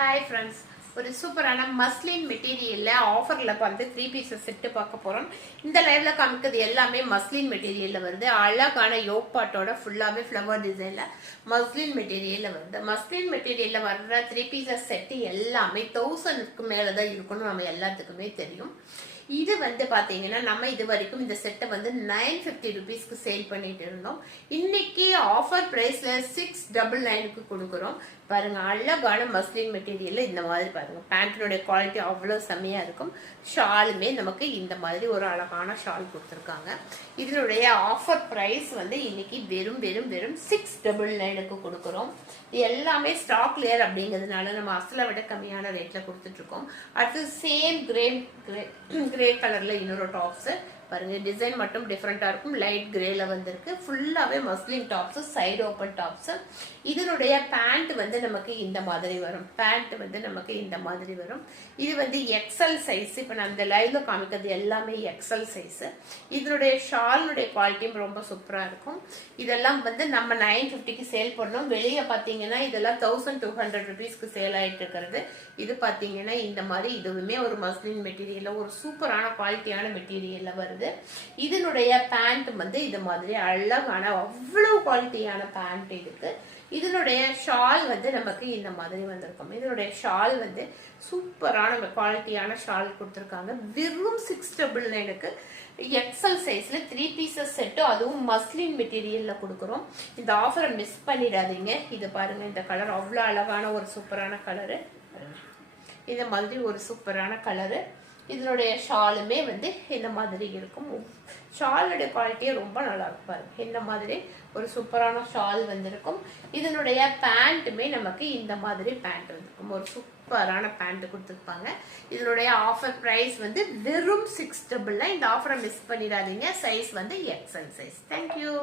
Hi friends, ஒரு சூப்பரான muslin மெட்டீரியல்ல ஆஃபர்ல வந்து 3 பீசஸ் செட்டு பார்க்க போறோம். இந்த லைவ்ல காமிக்கிறது எல்லாமே மஸ்லின் மெட்டீரியல்ல வருது. அழகான யோக் பாட்டோட ஃபுல்லாவே ஃப்ளவர் டிசைன்ல மஸ்லின் மெட்டீரியல்ல வருது. மஸ்லின் மெட்டீரியல்ல வர்ற 3 பீசஸ் செட்டு எல்லாமே 1000க்கு மேலதான் இருக்கும்னு நம்ம எல்லாத்துக்குமே தெரியும். இது வந்து பாத்தீங்கன்னா நம்ம இது வரைக்கும் இந்த செட்டை வந்து 950 ருபீஸ்க்கு சேல் பண்ணிட்டு இருந்தோம். இன்னைக்கு ஆஃபர் பிரைஸ்ல 699க்கு கொடுக்குறோம். பாருங்க, அழகான மஸ்லின் மெட்டீரியல் இந்த மாதிரி பாருங்க. பேண்டினுடைய குவாலிட்டி அவ்வளவு செம்மையா இருக்கும். ஷாலுமே நமக்கு இந்த மாதிரி ஒரு அழகான ஷால் கொடுத்துருக்காங்க. இதனுடைய ஆஃபர் பிரைஸ் வந்து இன்னைக்கு வெறும் 699க்கு கொடுக்குறோம். இது எல்லாமே ஸ்டாக் கிளியர் அப்படிங்கிறதுனால நம்ம அசலை விட கம்மியான ரேட்ல கொடுத்துட்டு இருக்கோம். அடுத்து சேம் கிரே கலர்ல இன்னொரு டாப்ஸ் பாருங்க. டிசைன் மட்டும் டிஃப்ரெண்டா இருக்கும். லைட் கிரேல வந்திருக்கு. ஃபுல்லாவே muslin tops, side open tops. இதனுடைய பேண்ட் வந்து நமக்கு இந்த மாதிரி வரும். இது வந்து எக்ஸல் சைஸ். இப்ப நான் இந்த லைவ்ல காமிக்கிறது எல்லாமே எக்ஸல் சைஸ். இதனுடைய ஷாலுடைய குவாலிட்டியும் ரொம்ப சூப்பரா இருக்கும். இதெல்லாம் வந்து நம்ம 950க்கு சேல் பண்ணோம். வெளியே பாத்தீங்கன்னா இதெல்லாம் 1200 ருபீஸ்க்கு சேல் ஆயிட்டு இருக்கிறது. இது பாத்தீங்கன்னா இந்த மாதிரி இதுவுமே ஒரு மஸ்லின் மெட்டீரியல்ல ஒரு சூப்பரான குவாலிட்டியான மெட்டீரியல்ல வருது. இதனுடைய பேண்ட் வந்து இது மாதிரி அழகான அவ்வளவு குவாலிட்டியான பேண்ட் இருக்கு. இதனுடைய ஷால் வந்து நமக்கு இந்த மாதிரி வந்திருக்கும். இதனுடைய ஷால் வந்து சூப்பரான குவாலிட்டியான ஷால் கொடுத்துருக்காங்க. வெறும் 699க்கு எக்ஸல் சைஸ்ல 3 பீசஸ் செட்டு, அதுவும் மஸ்லின் மெட்டீரியல்ல கொடுக்குறோம். இந்த ஆஃபரை மிஸ் பண்ணிடாதீங்க. இது பாருங்க, இந்த கலர் அவ்வளவு அழகான ஒரு சூப்பரான கலரு. இந்த மாதிரி ஒரு சூப்பரான கலரு. இதனுடைய ஷாலுமே வந்து இந்த மாதிரி இருக்கும். ஷாலுடைய குவாலிட்டியே ரொம்ப நல்லா இருக்கும். பாருங்க, இந்த மாதிரி ஒரு சூப்பரான ஷால் வந்திருக்கும். இதனுடைய பேண்ட்டுமே நமக்கு இந்த மாதிரி பேண்ட் வந்திருக்கும். ஒரு சூப்பரான பேண்ட் கொடுத்துருப்பாங்க. இதனுடைய ஆஃபர் பிரைஸ் வந்து வெறும் 699. இந்த ஆஃபரை மிஸ் பண்ணிடாதீங்க. சைஸ் வந்து எக்ஸல் சைஸ். தேங்க்யூ.